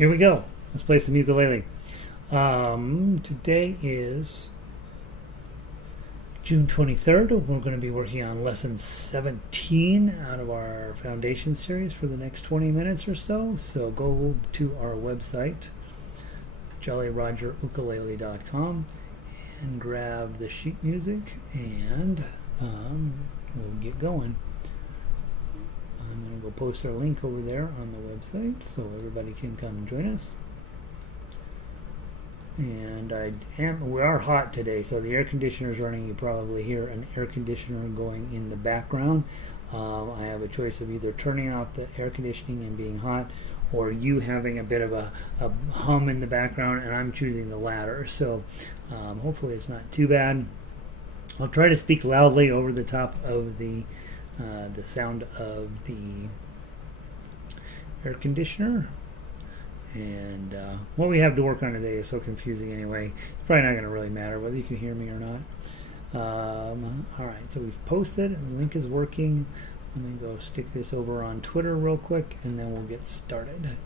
Here we go. Let's play some ukulele. Today is June 23rd. We're going to be working on lesson 17 out of our foundation series for the next 20 minutes or so. So go to our website, jollyrogerukulele.com, and grab the sheet music, and we'll get going. I'm going to go post our link over there on the website so everybody can come and join us. And we are hot today, so the air conditioner is running. You probably hear an air conditioner going in the background. I have a choice of either turning off the air conditioning and being hot, or you having a bit of a hum in the background, and I'm choosing the latter. So hopefully it's not too bad. I'll try to speak loudly over the top of the sound of the air conditioner. And what we have to work on today is so confusing anyway. It's probably not going to really matter whether you can hear me or not. Alright, so we've posted, and the link is working. Let me go stick this over on Twitter real quick, and then we'll get started.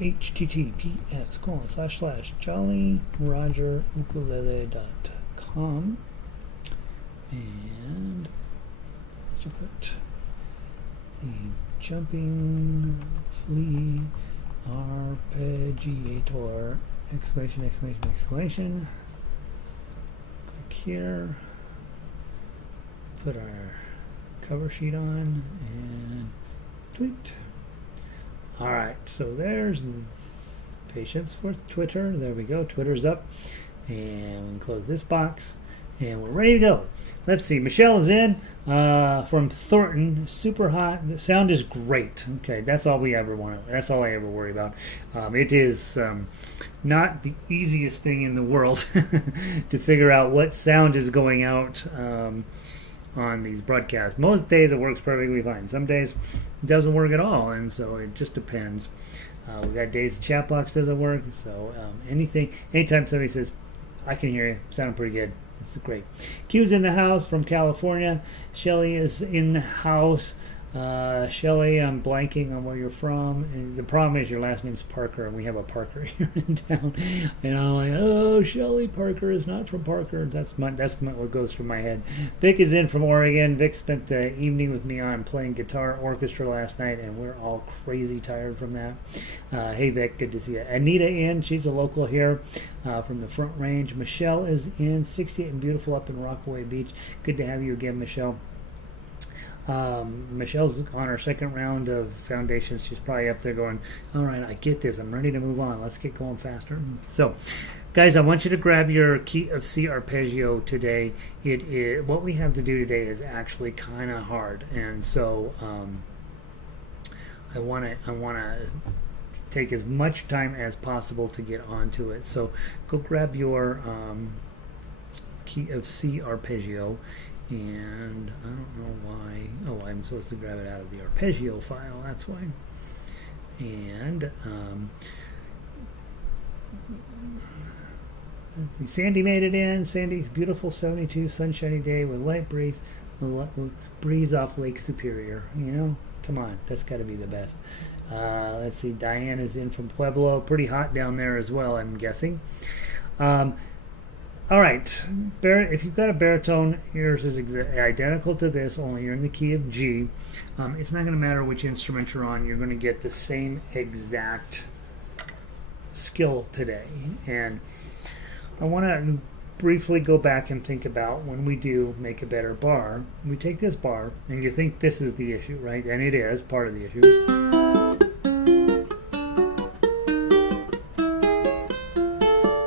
https://jollyrogerukulele.com, and let's put the jumping flea arpeggiator ! Click here, put our cover sheet on, and tweet. Alright, so there's patience for Twitter. There we go, Twitter's up, and we can close this box, and we're ready to go. Let's see, Michelle is in from Thornton. Super hot. The sound is great. Okay, that's all we ever want. That's all I ever worry about. It is not the easiest thing in the world to figure out what sound is going out on these broadcasts. Most days it works perfectly fine. Some days it doesn't work at all, and so it just depends. We got days the chat box doesn't work. So anytime somebody says, "I can hear you," sounding pretty good. This is great. Q's in the house from California. Shelly is in the house. Shelly, I'm blanking on where you're from. And the problem is your last name's Parker, and we have a Parker here in town. And I'm like, oh, Shelly Parker is not from Parker. That's what goes through my head. Vic is in from Oregon. Vic spent the evening with me on playing guitar orchestra last night, and we're all crazy tired from that. Hey, Vic, good to see you. Anita in. She's a local here from the Front Range. Michelle is in, 68 and beautiful up in Rockaway Beach. Good to have you again, Michelle. Michelle's on her second round of foundations. She's probably up there going, all right, I get this. I'm ready to move on. Let's get going faster. So, guys, I want you to grab your key of C Arpeggio today. What we have to do today is actually kind of hard. And so I want to take as much time as possible to get onto it. So go grab your key of C Arpeggio. And I don't know why. Oh, I'm supposed to grab it out of the arpeggio file. That's why. And Sandy made it in. Sandy's beautiful 72 sunshiny day with light breeze. Breeze off Lake Superior. You know, come on, that's got to be the best. Let's see. Diane is in from Pueblo. Pretty hot down there as well, I'm guessing. All right, if you've got a baritone, yours is identical to this, only you're in the key of G. It's not going to matter which instrument you're on. You're going to get the same exact skill today. And I want to briefly go back and think about when we do make a better bar. We take this bar, and you think this is the issue, right? And it is part of the issue.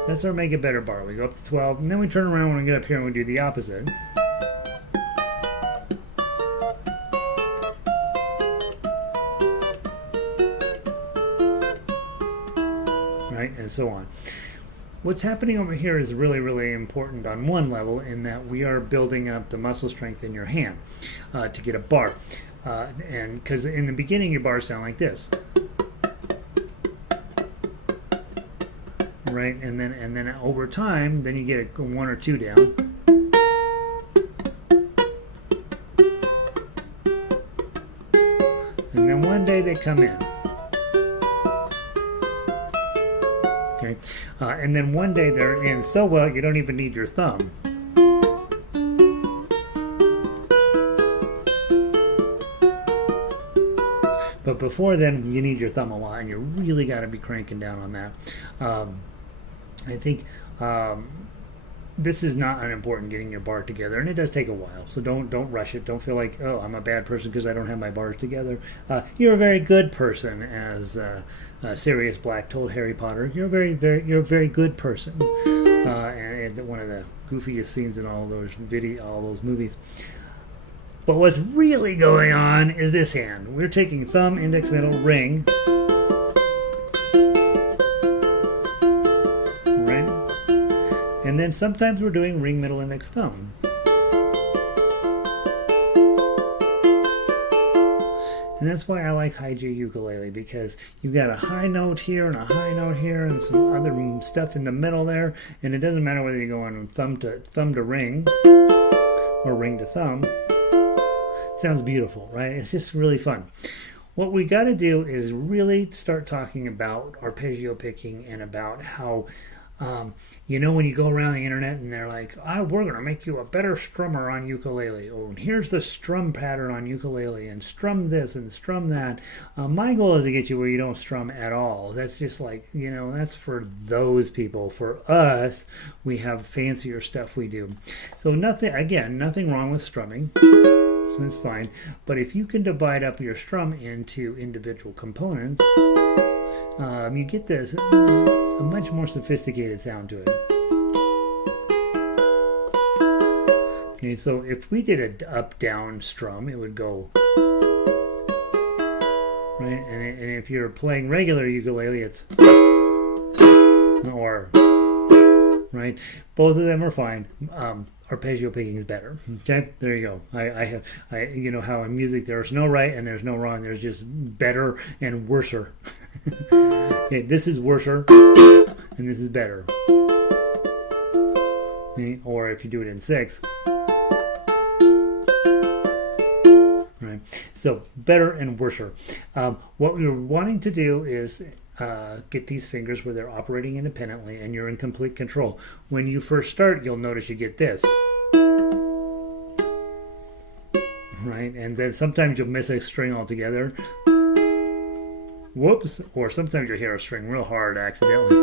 That's our make it better bar. We go up to 12, and then we turn around when we get up here and we do the opposite. Right, and so on. What's happening over here is really, really important on one level, in that we are building up the muscle strength in your hand to get a bar. And because in the beginning your bars sound like this. Right, and then over time, then you get a 1 or 2 down, and then one day they come in. Okay, and then one day they're in so well you don't even need your thumb. But before then, you need your thumb a lot, and you really got to be cranking down on that. I think this is not unimportant, getting your bar together, and it does take a while. So don't rush it. Don't feel like, oh, I'm a bad person because I don't have my bars together. You're a very good person, as Sirius Black told Harry Potter. You're a very good person. And one of the goofiest scenes in all those movies. But what's really going on is this hand. We're taking thumb, index, middle, ring. Right? And then sometimes we're doing ring, middle, index, thumb. And that's why I like high G ukulele, because you've got a high note here and a high note here and some other stuff in the middle there. And it doesn't matter whether you go on thumb to ring or ring to thumb. Sounds beautiful, right? It's just really fun. What we got to do is really start talking about arpeggio picking and about how, when you go around the internet and they're like, we're going to make you a better strummer on ukulele. Or here's the strum pattern on ukulele, and strum this and strum that. My goal is to get you where you don't strum at all. That's just like, that's for those people. For us, we have fancier stuff we do. So nothing wrong with strumming. So that's fine. But if you can divide up your strum into individual components, you get this a much more sophisticated sound to it. Okay, so if we did an up-down strum, it would go right, and if you're playing regular ukulele, it's or right. Both of them are fine. Arpeggio picking is better. Okay, there you go. I how in music there's no right and there's no wrong. There's just better and worser. Okay, this is worser and this is better. Okay, or if you do it in 6. Right. So better and worser. What we were wanting to do is get these fingers where they're operating independently and you're in complete control. When you first start, you'll notice you get this. Right? And then sometimes you'll miss a string altogether. Whoops. Or sometimes you'll hear a string real hard accidentally.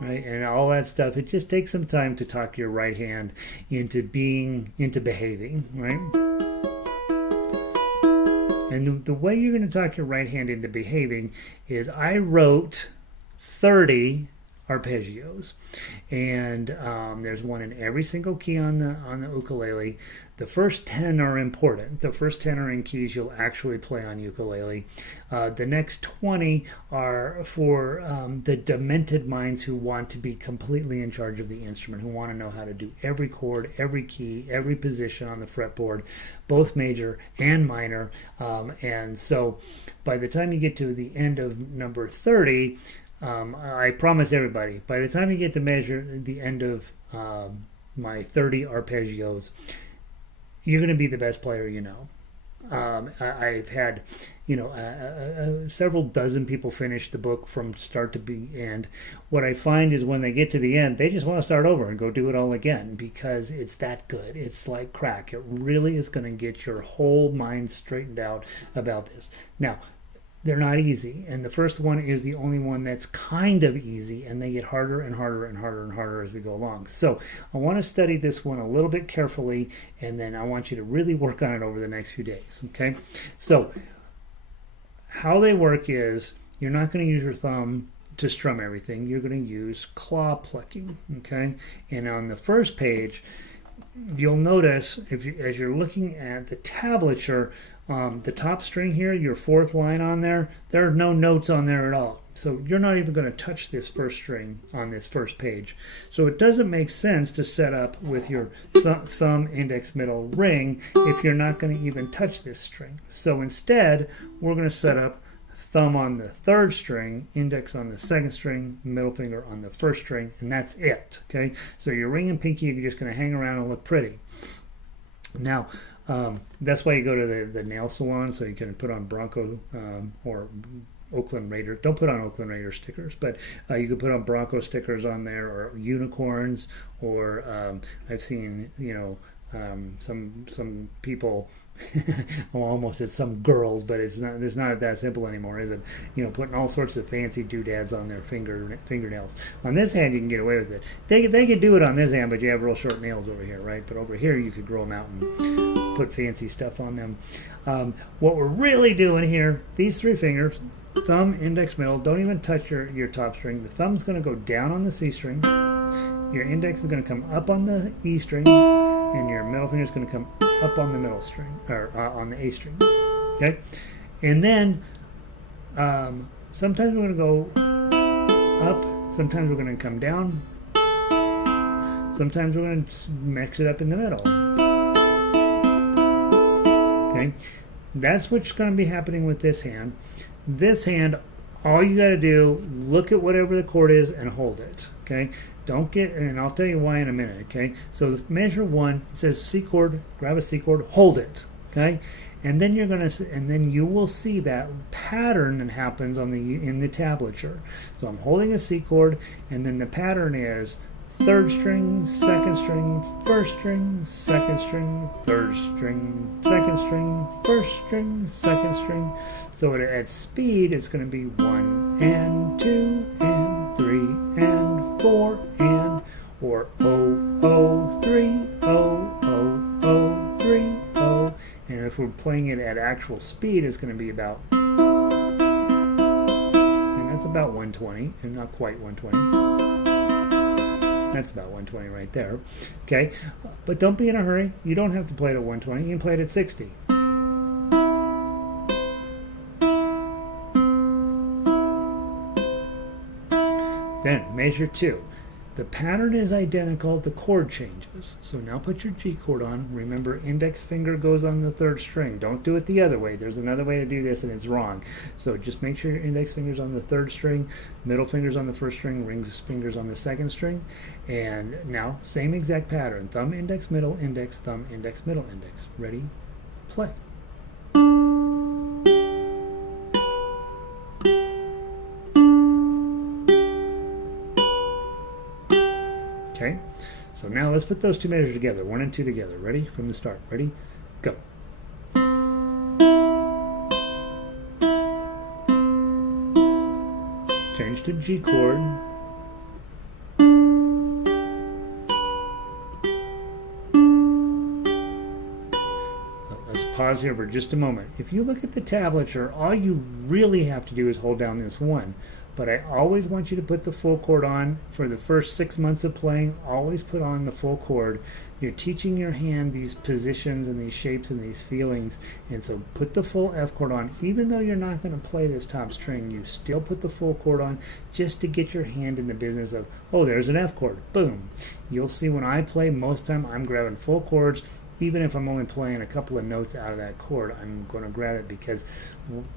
Right? And all that stuff. It just takes some time to talk your right hand into behaving. Right? And the way you're going to talk your right hand into behaving is I wrote 30 arpeggios, and there's one in every single key on the ukulele. The first 10 are important. The first 10 are in keys you'll actually play on ukulele. The next 20 are for the demented minds who want to be completely in charge of the instrument, who want to know how to do every chord, every key, every position on the fretboard, both major and minor. And so by the time you get to the end of number 30, I promise everybody, by the time you get to measure the end of my 30 arpeggios, you're going to be the best player you know. I've had, several dozen people finish the book from start to end. What I find is when they get to the end, they just want to start over and go do it all again because it's that good. It's like crack. It really is going to get your whole mind straightened out about this. Now, they're not easy, and the first one is the only one that's kind of easy, and they get harder and harder and harder and harder as we go along. So I want to study this one a little bit carefully, and then I want you to really work on it over the next few days, okay? So how they work is you're not going to use your thumb to strum everything. You're going to use claw plucking, okay? And on the first page, you'll notice as you're looking at the tablature, the top string here, your fourth line on there are no notes on there at all. So you're not even going to touch this first string on this first page. So it doesn't make sense to set up with your thumb, index, middle, ring if you're not going to even touch this string. So instead, we're going to set up thumb on the third string, index on the second string, middle finger on the first string, and that's it. Okay, so your ring and pinky are just going to hang around and look pretty. Now, That's why you go to the nail salon, so you can put on Bronco or Oakland Raiders. Don't put on Oakland Raiders stickers, but you could put on Bronco stickers on there, or unicorns, or I've seen, some people, well, almost said some girls, but it's not that simple anymore, is it? Putting all sorts of fancy doodads on their fingernails. On this hand, you can get away with it. They could do it on this hand, but you have real short nails over here, right? But over here, you could grow them out and put fancy stuff on them. What we're really doing here, these three fingers, thumb, index, middle, don't even touch your top string. The thumb's going to go down on the C string. Your index is going to come up on the E string, and your middle finger is going to come up on the middle string, or on the A string. Okay? And then sometimes we're going to go up, sometimes we're going to come down, sometimes we're going to mix it up in the middle. Okay? That's what's going to be happening with this hand. This hand, all you got to do, look at whatever the chord is and hold it. Okay? Don't get, and I'll tell you why in a minute. Okay? So measure 1, it says C chord, grab a C chord, hold it. Okay? And then then you will see that pattern that happens in the tablature. So I'm holding a C chord, and then the pattern is third string, second string, first string, second string, third string, second string, first string, second string. So at speed, it's going to be 1 and 2 and 3 and 4 and, or 0, 0, 3, 0, 0, 0, 3, 0. And if we're playing it at actual speed, it's going to be about, and that's about 120, and not quite 120. That's about 120 right there. Okay, but don't be in a hurry. You don't have to play it at 120. You can play it at 60. Then measure 2. The pattern is identical, the chord changes. So now put your G chord on. Remember, index finger goes on the third string. Don't do it the other way. There's another way to do this and it's wrong. So just make sure your index finger's on the third string, middle finger's on the first string, ring fingers on the second string. And now, same exact pattern. Thumb, index, middle, index, thumb, index, middle, index. Ready? Play. Okay, so now let's put those two measures together, 1 and 2 together. Ready? From the start. Ready? Go. Change to G chord. Let's pause here for just a moment. If you look at the tablature, all you really have to do is hold down this 1. But I always want you to put the full chord on for the first 6 months of playing. Always put on the full chord. You're teaching your hand these positions and these shapes and these feelings. And so put the full F chord on. Even though you're not going to play this top string, you still put the full chord on just to get your hand in the business of, oh, there's an F chord. Boom. You'll see when I play, most of the time I'm grabbing full chords. Even if I'm only playing a couple of notes out of that chord, I'm going to grab it because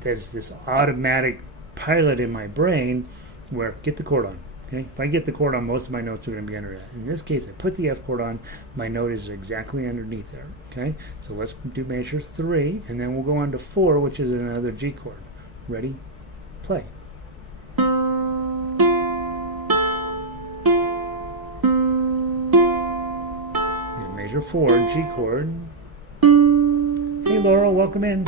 there's this automatic pilot in my brain where get the chord on. Okay, if I get the chord on, most of my notes are going to be under that. In this case, I put the F chord on, my note is exactly underneath there. Okay, so let's do measure 3, and then we'll go on to 4, which is another G chord. Ready? Play. And measure 4, G chord. Hey Laurel, welcome in.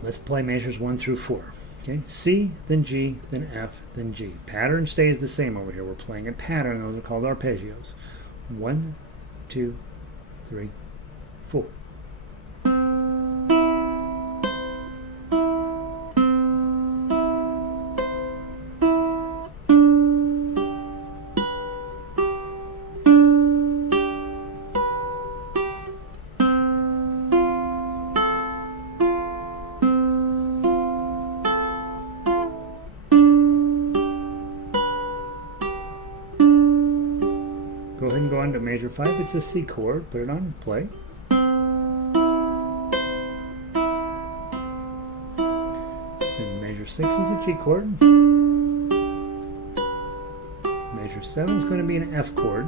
Let's play measures 1 through 4. Okay, C, then G, then F, then G. Pattern stays the same over here. We're playing a pattern. Those are called arpeggios. 1, 2, 3, 4. Go ahead and go on to measure 5. It's a C chord. Put it on, play. And measure 6 is a G chord. Measure Measure 7 is going to be an F chord.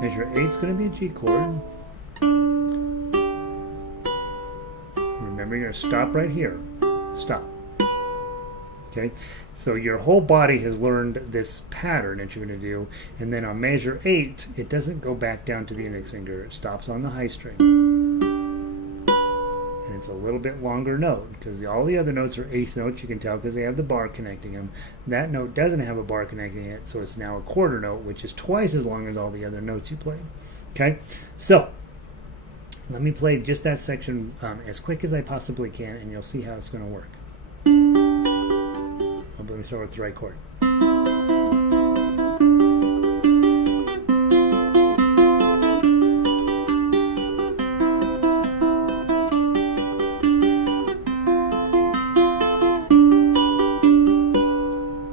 Measure 8 is going to be a G chord. Remember, you're going to stop right here. Stop. Okay, so your whole body has learned this pattern that you're going to do, and then on measure 8, it doesn't go back down to the index finger. It stops on the high string. And it's a little bit longer note, because all the other notes are eighth notes, you can tell, because they have the bar connecting them. That note doesn't have a bar connecting it, so it's now a quarter note, which is twice as long as all the other notes you played. Okay, so let me play just that section as quick as I possibly can, and you'll see how it's going to work. Let me start with the right chord.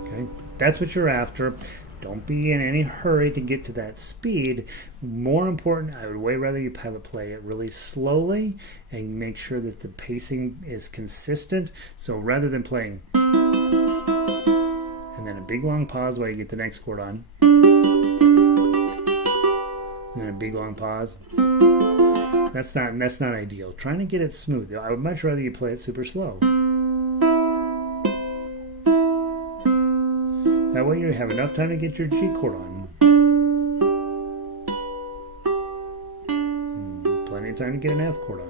Okay, that's what you're after. Don't be in any hurry to get to that speed. More important, I would way rather you have it play it really slowly and make sure that the pacing is consistent. So rather than playing and then a big long pause while you get the next chord on, and then a big long pause, that's not ideal. Trying to get it smooth. I would much rather you play it super slow. That way you have enough time to get your G chord on. And plenty of time to get an F chord on.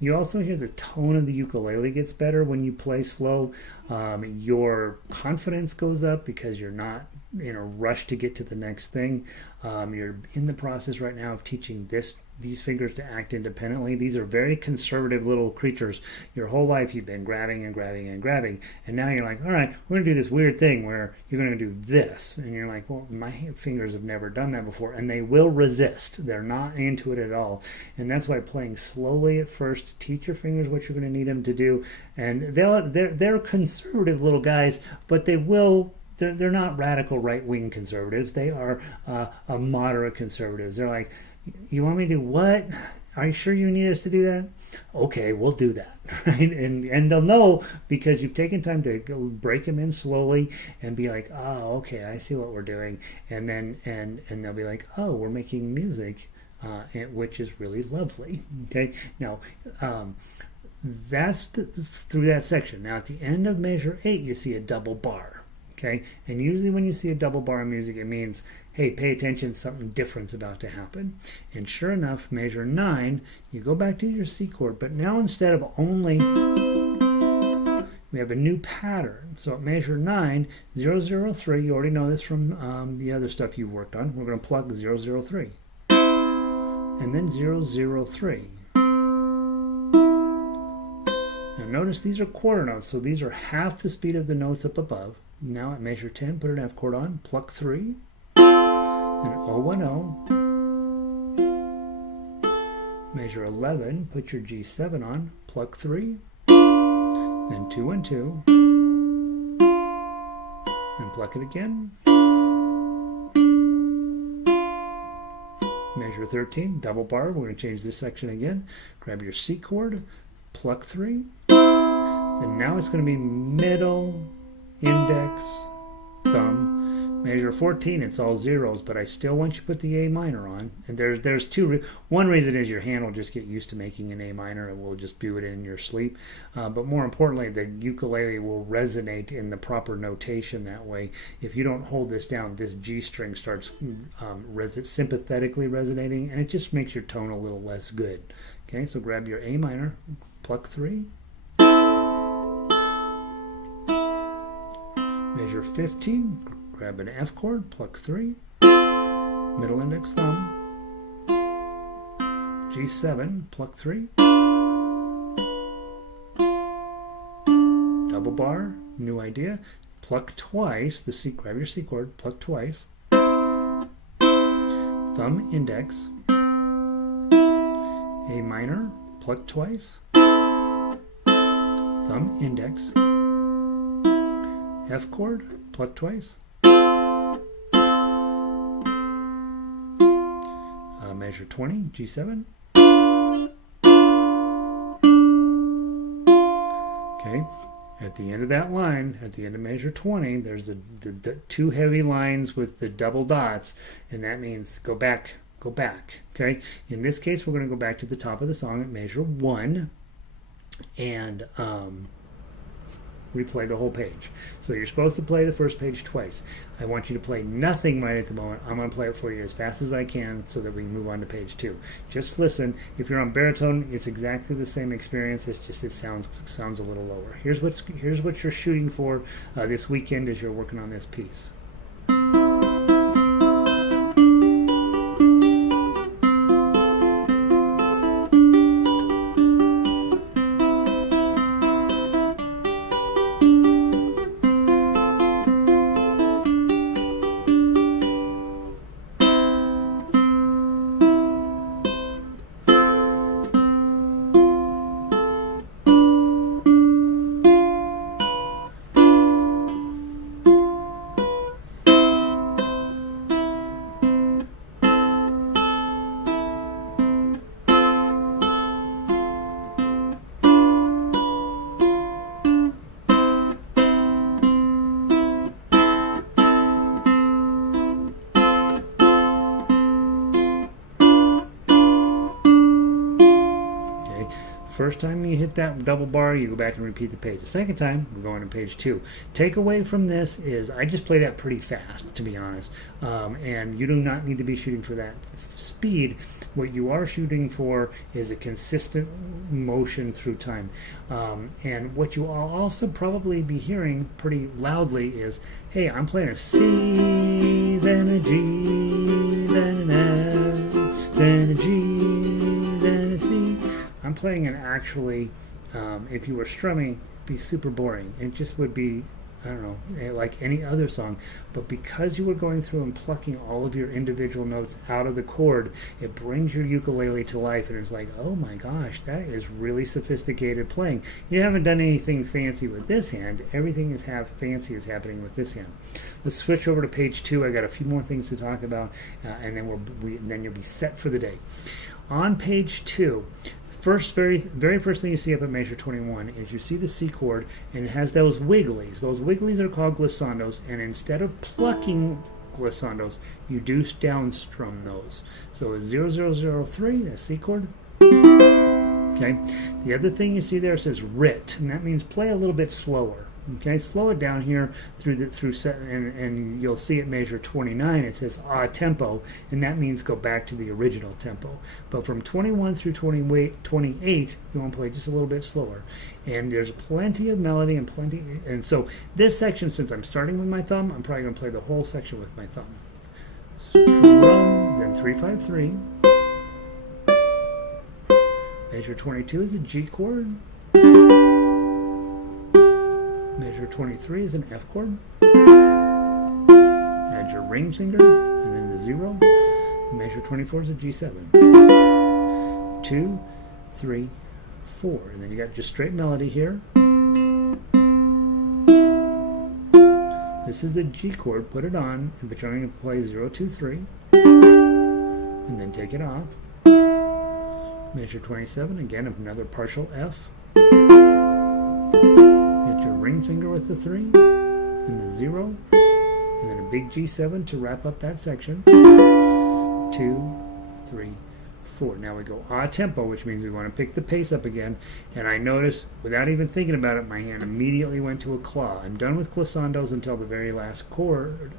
You also hear the tone of the ukulele gets better when you play slow. Your confidence goes up because you're not in a rush to get to the next thing. You're in the process right now of teaching these fingers to act independently. These are very conservative little creatures. Your whole life you've been grabbing and grabbing and grabbing, and now you're like, all right, we're going to do this weird thing where you're going to do this, and you're like, well, my fingers have never done that before, and they will resist. They're not into it at all, and that's why playing slowly at first, teach your fingers what you're going to need them to do, and they're conservative little guys, but they will. They're not radical right-wing conservatives. They are a moderate conservatives. They're like, you want me to do what? Are you sure you need us to do that? Okay, we'll do that. Right? And they'll know because you've taken time to break them in slowly and be like, oh, okay, I see what we're doing. And then and they'll be like, oh, we're making music, which is really lovely. Okay, now that's through that section. Now at the end of measure 8, you see a double bar. Okay, and usually when you see a double bar in music, it means, hey, pay attention, something different's about to happen. And sure enough, measure 9, you go back to your C chord, but now instead of only, we have a new pattern. So at measure 9, 0, 0, 3, you already know this from the other stuff you've worked on. We're going to plug 0, 0, 3. And then 0, 0, 3. Now notice these are quarter notes, so these are half the speed of the notes up above. Now at measure 10, put an F chord on, pluck 3, then 0, 1, 0. Measure 11, put your G7 on, pluck 3, then 2, 1, 2, and pluck it again. Measure 13, double bar, we're going to change this section again. Grab your C chord, pluck 3, and now it's going to be middle, index, thumb. Measure 14, it's all zeros, but I still want you to put the A minor on. And there's one reason is your hand will just get used to making an A minor and will just do it in your sleep. But more importantly, the ukulele will resonate in the proper notation that way. If you don't hold this down, this G string starts sympathetically resonating, and it just makes your tone a little less good. Okay, so grab your A minor, pluck 3. Measure 15, grab an F chord, pluck 3, middle index thumb, G7, pluck 3, double bar, new idea, pluck twice, grab your C chord, pluck twice, thumb index, A minor, pluck twice, thumb index, F chord, pluck twice. Measure 20, G7. Okay, at the end of that line, at the end of measure 20, there's the two heavy lines with the double dots, and that means go back, go back. Okay, in this case, we're going to go back to the top of the song at measure 1, and replay the whole page. So you're supposed to play the first page twice. I want you to play nothing right at the moment. I'm going to play it for you as fast as I can so that we can move on to page 2. Just listen. If you're on baritone, it's exactly the same experience. It's just it sounds a little lower. Here's what you're shooting for this weekend as you're working on this piece. First time you hit that double bar, you go back and repeat the page. The second time, we're going to page 2. Takeaway from this is I just play that pretty fast, to be honest. And you do not need to be shooting for that speed. What you are shooting for is a consistent motion through time. And what you will also probably be hearing pretty loudly is, hey, I'm playing a C, then a G, then an F, then a G, then a C. I'm playing an actually, if you were strumming, it'd be super boring. It just would be, I don't know, like any other song. But because you were going through and plucking all of your individual notes out of the chord, it brings your ukulele to life. And it's like, oh my gosh, that is really sophisticated playing. You haven't done anything fancy with this hand. Everything is fancy is happening with this hand. Let's switch over to page 2. I got a few more things to talk about, and then you'll be set for the day. On page 2, very first thing you see up at measure 21 is you see the C chord, and it has those wigglies. Those wigglies are called glissandos, and instead of plucking glissandos, you do down strum those. So it's 0003, that's C chord. Okay. The other thing you see there says writ, and that means play a little bit slower. Okay, slow it down here and you'll see at measure 29 it says tempo, and that means go back to the original tempo. But from 21 through 28, you want to play just a little bit slower. And there's plenty of melody and so this section, since I'm starting with my thumb, I'm probably going to play the whole section with my thumb. Strum, then 3-5-3. Measure 22 is a G chord. Measure 23 is an F chord. Add your ring finger, and then the 0. Measure 24 is a G7. 2, 3, 4. And then you got just straight melody here. This is the G chord. Put it on, but you're going to play 0, 2, 3. And then take it off. Measure 27, again, another partial F. Ring finger with the 3 and the 0, and then a big G7 to wrap up that section. 2, 3, 4. Now we go tempo, which means we want to pick the pace up again. And I notice, without even thinking about it, my hand immediately went to a claw. I'm done with glissandos until the very last chord,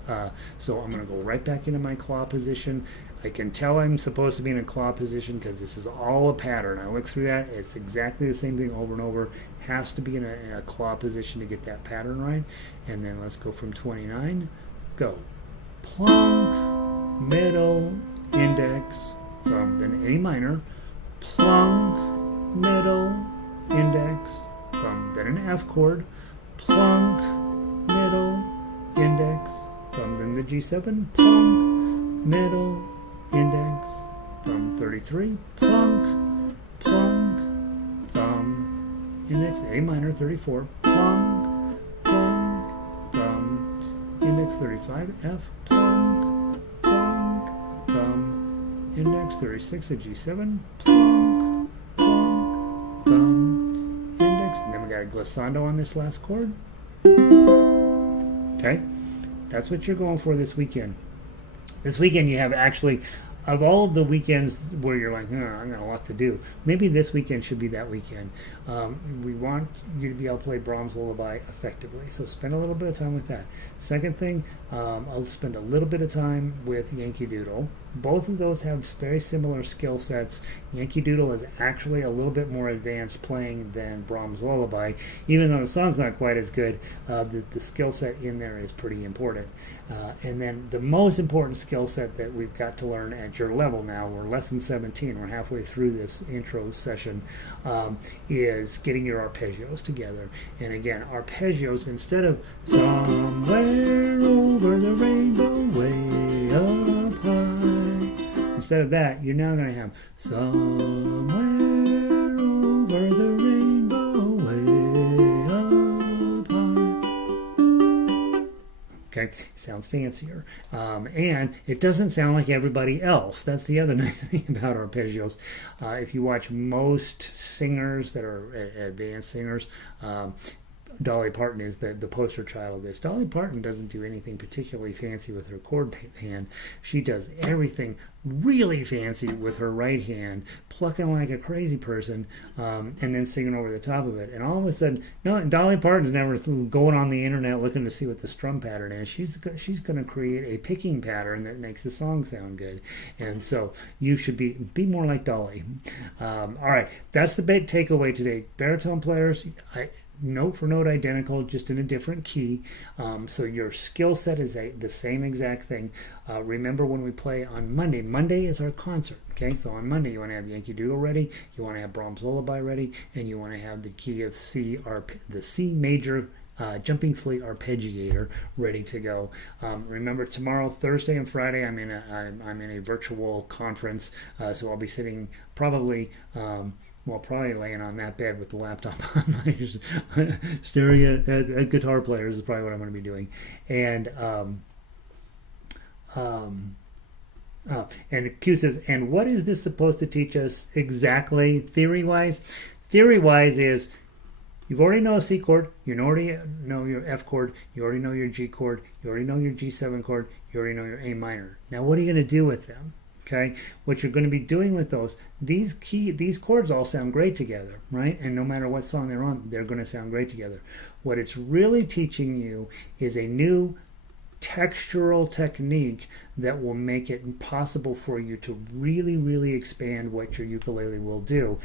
so I'm going to go right back into my claw position. I can tell I'm supposed to be in a claw position because this is all a pattern. I look through that. It's exactly the same thing over and over. Has to be in a claw position to get that pattern right. And then let's go from 29. Go. Plunk, middle, index, thumb, then A minor. Plunk, middle, index, thumb, then an F chord. Plunk, middle, index, thumb, then the G7. Plunk, middle, index, thumb, 33, plunk, plunk, thumb, index, A minor, 34, plunk, plunk, thumb, index, 35, F, plunk, plunk, thumb, index, 36, a G7, plunk, plunk, thumb, index, and then we got a glissando on this last chord. Okay, that's what you're going for this weekend. This weekend you have actually, of all of the weekends where you're like, I got a lot to do, maybe this weekend should be that weekend. We want you to be able to play Brahms Lullaby effectively, so spend a little bit of time with that. Second thing, I'll spend a little bit of time with Yankee Doodle. Both of those have very similar skill sets. Yankee Doodle is actually a little bit more advanced playing than Brahms Lullaby. Even though the song's not quite as good, the skill set in there is pretty important. And then the most important skill set that we've got to learn at your level now, we're lesson 17, we're halfway through this intro session, is getting your arpeggios together. And again, arpeggios, instead of somewhere over the rainbow way up high, instead of that, you're now going to have somewhere over the rainbow way up high. Okay, it sounds fancier. And it doesn't sound like everybody else. That's the other nice thing about arpeggios. If you watch most singers that are advanced singers, Dolly Parton is the poster child of this. Dolly Parton doesn't do anything particularly fancy with her chord hand. She does everything really fancy with her right hand, plucking like a crazy person, and then singing over the top of it. And all of a sudden, no, Dolly Parton's never going on the internet looking to see what the strum pattern is. She's going to create a picking pattern that makes the song sound good. And so you should be more like Dolly. All right, that's the big takeaway today. Baritone players, note for note identical, just in a different key. So your skill set is the same exact thing. Remember when we play on Monday. Monday is our concert. Okay, so on Monday you want to have Yankee Doodle ready, you want to have Brahms Lullaby ready, and you want to have the key of the C major Jumping Fleet Arpeggiator ready to go. Remember, tomorrow, Thursday and Friday, I'm in a virtual conference, so I'll be sitting probably laying on that bed with the laptop on my staring at guitar players is probably what I'm going to be doing. And Q says, and what is this supposed to teach us exactly, theory-wise? Theory-wise is, you already know a C chord, you already know your F chord, you already know your G chord, you already know your G7 chord, you already know your A minor. Now what are you going to do with them? Okay, what you're going to be doing with these chords all sound great together, right? And no matter what song they're on, they're going to sound great together. What it's really teaching you is a new textural technique that will make it possible for you to really, really expand what your ukulele will do.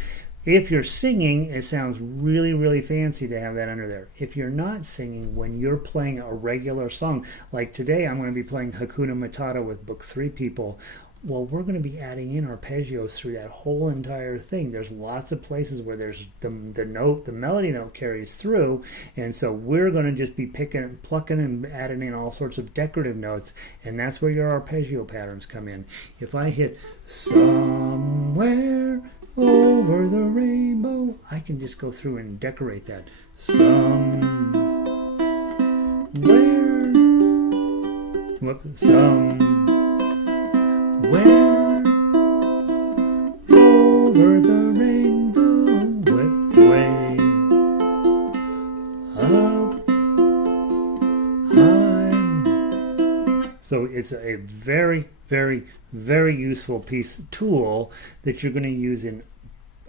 If you're singing, it sounds really, really fancy to have that under there. If you're not singing, when you're playing a regular song, like today I'm going to be playing Hakuna Matata with Book 3 people, well, we're going to be adding in arpeggios through that whole entire thing. There's lots of places where there's the melody note carries through, and so we're going to just be plucking and adding in all sorts of decorative notes, and that's where your arpeggio patterns come in. If I hit somewhere over the rainbow, I can just go through and decorate that. Somewhere over the rainbow way up high. So it's a very, very, very useful tool that you're going to use in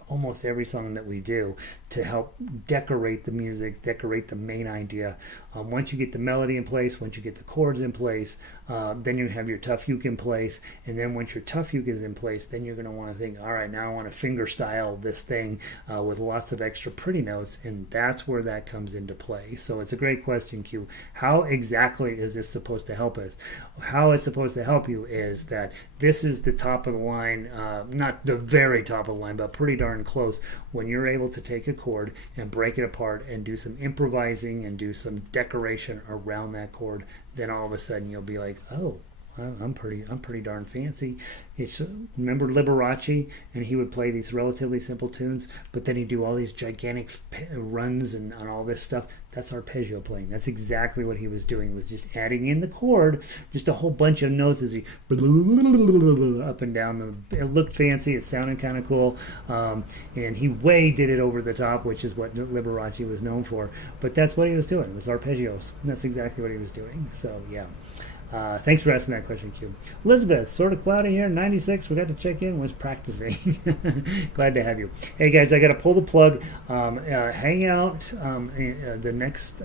almost every song that we do to help decorate the music, decorate the main idea. Once you get the melody in place, once you get the chords in place, then you have your tough uke in place, and then once your tough uke is in place, then you're going to want to think, all right, now I want to finger style this thing with lots of extra pretty notes, and that's where that comes into play. So it's a great question, Q. How exactly is this supposed to help us? How it's supposed to help you is that this is the top of the line, not the very top of the line, but pretty darn close, when you're able to take a chord and break it apart and do some improvising and do some decoration around that chord. Then all of a sudden you'll be like, oh, I'm pretty darn fancy. It's remember Liberace, and he would play these relatively simple tunes, but then he'd do all these gigantic runs and all this stuff. That's arpeggio playing. That's exactly what he was doing. Was just adding in the chord, just a whole bunch of notes as he up and down. It looked fancy. It sounded kind of cool, and he way did it over the top, which is what Liberace was known for. But that's what he was doing. Was arpeggios. And that's exactly what he was doing. So yeah. Thanks for asking that question, Q. Elizabeth, sort of cloudy here, 96. We got to check in, was practicing. Glad to have you. Hey, guys, I got to pull the plug. Hang out. The next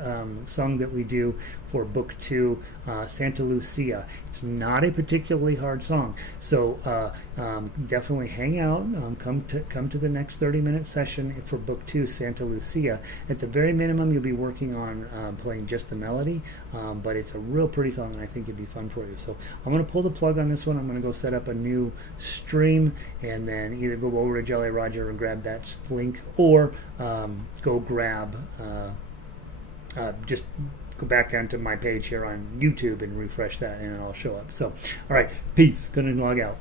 song that we do for Book 2, Santa Lucia. It's not a particularly hard song. So definitely hang out. Come to the next 30-minute session for Book 2, Santa Lucia. At the very minimum, you'll be working on playing just the melody, but it's a real pretty song, and I think it'd be fun for you. So I'm going to pull the plug on this one. I'm going to go set up a new stream, and then either go over to Jolly Roger and grab that link, or go grab just go back onto my page here on YouTube and refresh that, and it'll show up. So, all right, peace. Going to log out.